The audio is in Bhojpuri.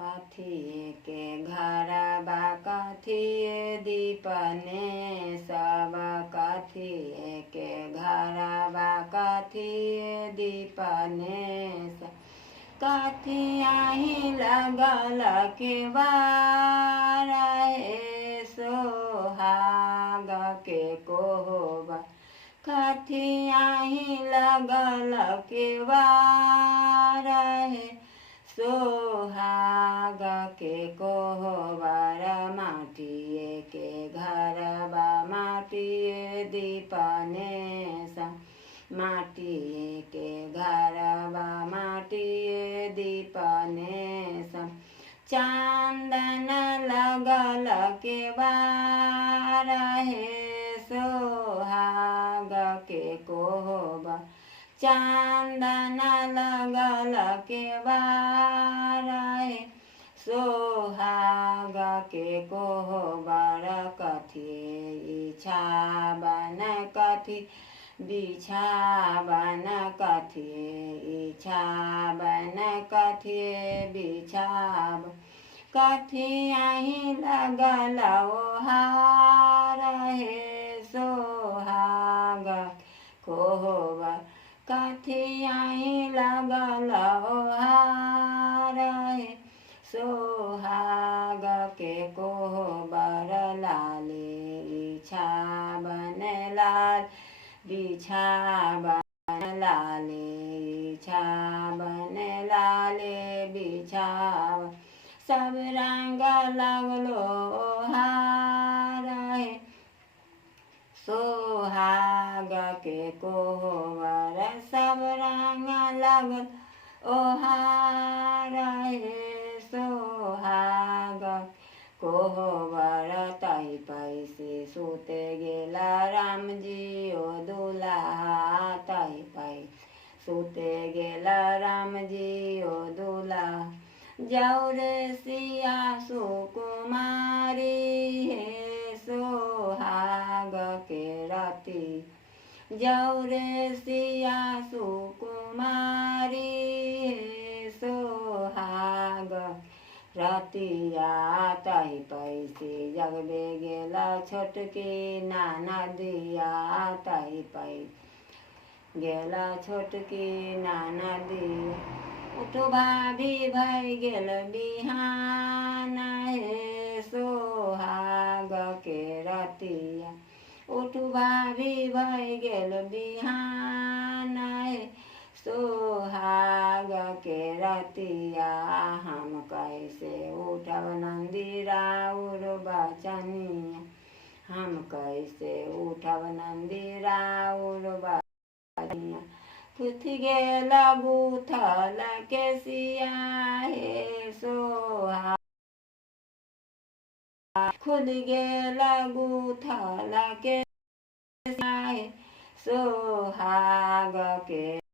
कथी के घरबा कथी दीपने सब कथी के घरबा कथी दीपने सब कथी आही लगल केवार हे सोहाग के कोहबा कथी आही लगल केवार हे सोहाग के कोहबर माटिए के घरबा माटिए दीपने सा माटिए के घरबा माटिए दीपने सा चांदन लगल केवार हे सोहाग के कोहबा चांदन लगल केवार हे सोहाग के कोहबर कथी इछावन कथी बिछावन कथी इछावन कथी बिछाव कथी आही लगल ओहार हे सोहाग कोहबर कथी आही लगल ओहार हे सोहाग के कोहबर लाले इछावन लाल बिछावन लाले इछावन लाले बिछाव सब रंग लगलो ओहार हे सोहाग के कोहबर सब रंग लगल ओहार हे सोहाग कोहबर ताई पैसे सुते गेला राम जी ओ दुल्हा ताई पाई सुते गेला राम जी ओ दुल्हा जाऊ रे सिया सुकुमारी हे सोहाग के राती जाऊ रे सिया सुकुमारी हे सोहाग रतिया ताई पैसे जगबे गेला छोटकी नाना दिया ताई पाई गेला छोटकी नाना दिया उठो भाभी भई गेल बिहान हे सोहाग के रतिया उठो भाभी भई गेल बिहान हे सोहाग के रतिया हम कैसे उठब नंदी राउर बचनिया हम कैसे उठब नंदी राउर बचनिया खुथि गेल गुथल केसिया हे सोहाग खुल गेल गुथल केसिया हे सोहाग के